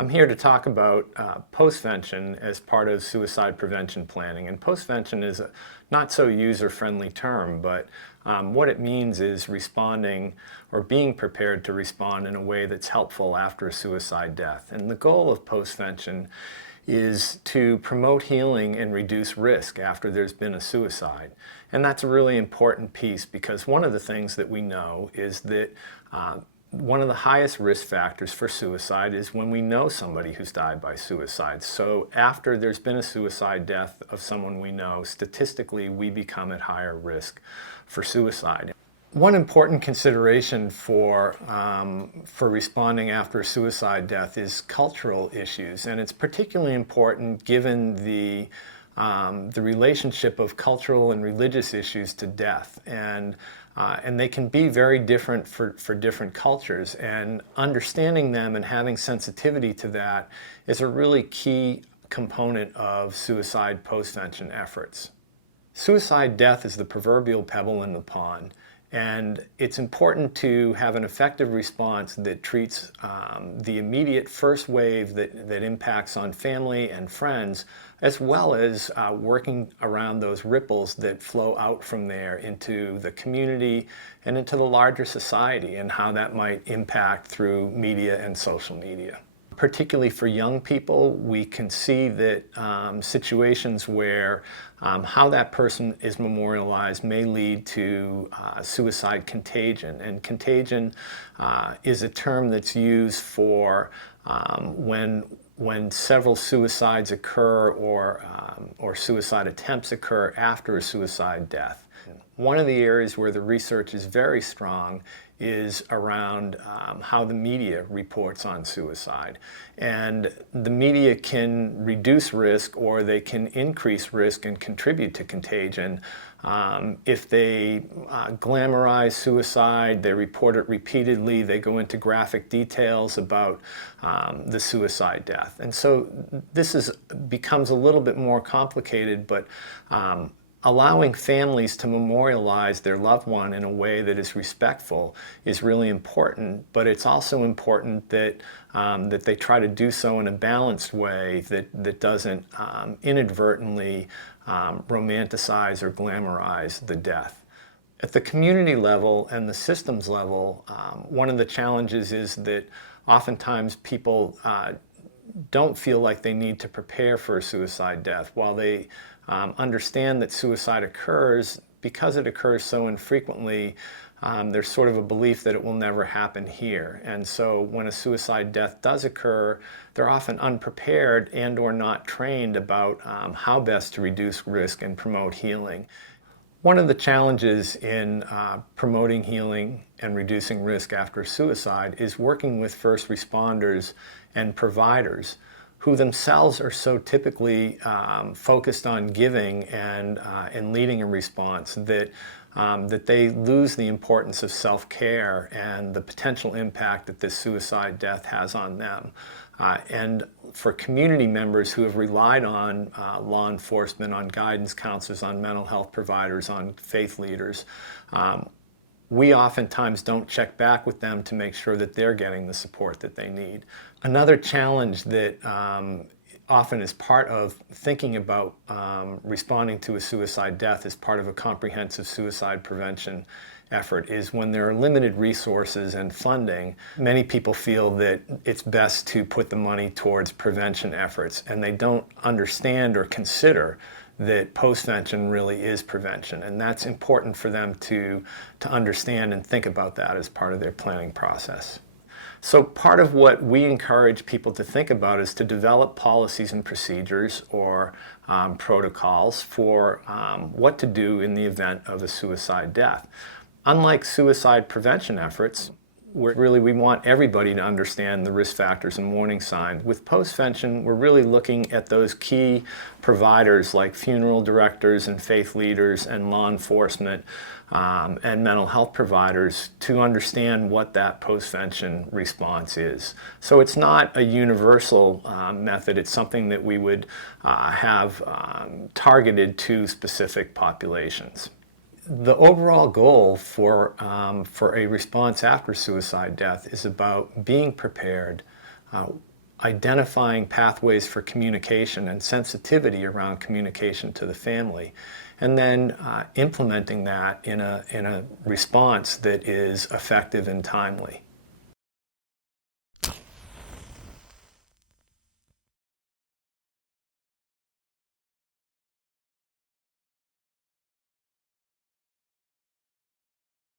I'm here to talk about postvention as part of suicide prevention planning. And postvention is a not so user-friendly term, but what it means is responding or being prepared to respond in a way that's helpful after a suicide death. And the goal of postvention is to promote healing and reduce risk after there's been a suicide. And that's a really important piece, because one of the things that we know is that one of the highest risk factors for suicide is when we know somebody who's died by suicide. So after there's been a suicide death of someone we know, statistically we become at higher risk for suicide. One important consideration for responding after a suicide death is cultural issues, and it's particularly important given the relationship of cultural and religious issues to death. And they can be very different for different cultures, and understanding them and having sensitivity to that is a really key component of suicide postvention efforts. Suicide death is the proverbial pebble in the pond, and it's important to have an effective response that treats the immediate first wave that impacts on family and friends, as well as working around those ripples that flow out from there into the community and into the larger society, and how that might impact through media and social media. Particularly for young people, we can see that situations where how that person is memorialized may lead to suicide contagion. And contagion is a term that's used for when several suicides occur or suicide attempts occur after a suicide death. One of the areas where the research is very strong is around how the media reports on suicide. And the media can reduce risk, or they can increase risk and contribute to contagion if they glamorize suicide, they report it repeatedly, they go into graphic details about the suicide death. And so this becomes a little bit more complicated, but allowing families to memorialize their loved one in a way that is respectful is really important, but it's also important that they try to do so in a balanced way that doesn't inadvertently romanticize or glamorize the death. At the community level and the systems level, one of the challenges is that oftentimes people don't feel like they need to prepare for a suicide death. While they understand that suicide occurs, because it occurs so infrequently, there's sort of a belief that it will never happen here. And so when a suicide death does occur, they're often unprepared and or not trained about how best to reduce risk and promote healing. One of the challenges in promoting healing and reducing risk after suicide is working with first responders and providers who themselves are so typically focused on giving and leading a response that they lose the importance of self-care and the potential impact that this suicide death has on them. And for community members who have relied on law enforcement, on guidance counselors, on mental health providers, on faith leaders, we oftentimes don't check back with them to make sure that they're getting the support that they need. Another challenge that often is part of thinking about responding to a suicide death as part of a comprehensive suicide prevention effort is when there are limited resources and funding. Many people feel that it's best to put the money towards prevention efforts, and they don't understand or consider that postvention really is prevention, and that's important for them to understand and think about that as part of their planning process. So part of what we encourage people to think about is to develop policies and procedures or protocols for what to do in the event of a suicide death. Unlike suicide prevention efforts, we want everybody to understand the risk factors and warning signs. With postvention, we're really looking at those key providers like funeral directors and faith leaders and law enforcement and mental health providers to understand what that postvention response is. So it's not a universal method. It's something that we would have targeted to specific populations. The overall goal for a response after suicide death is about being prepared, identifying pathways for communication and sensitivity around communication to the family, and then implementing that in a response that is effective and timely.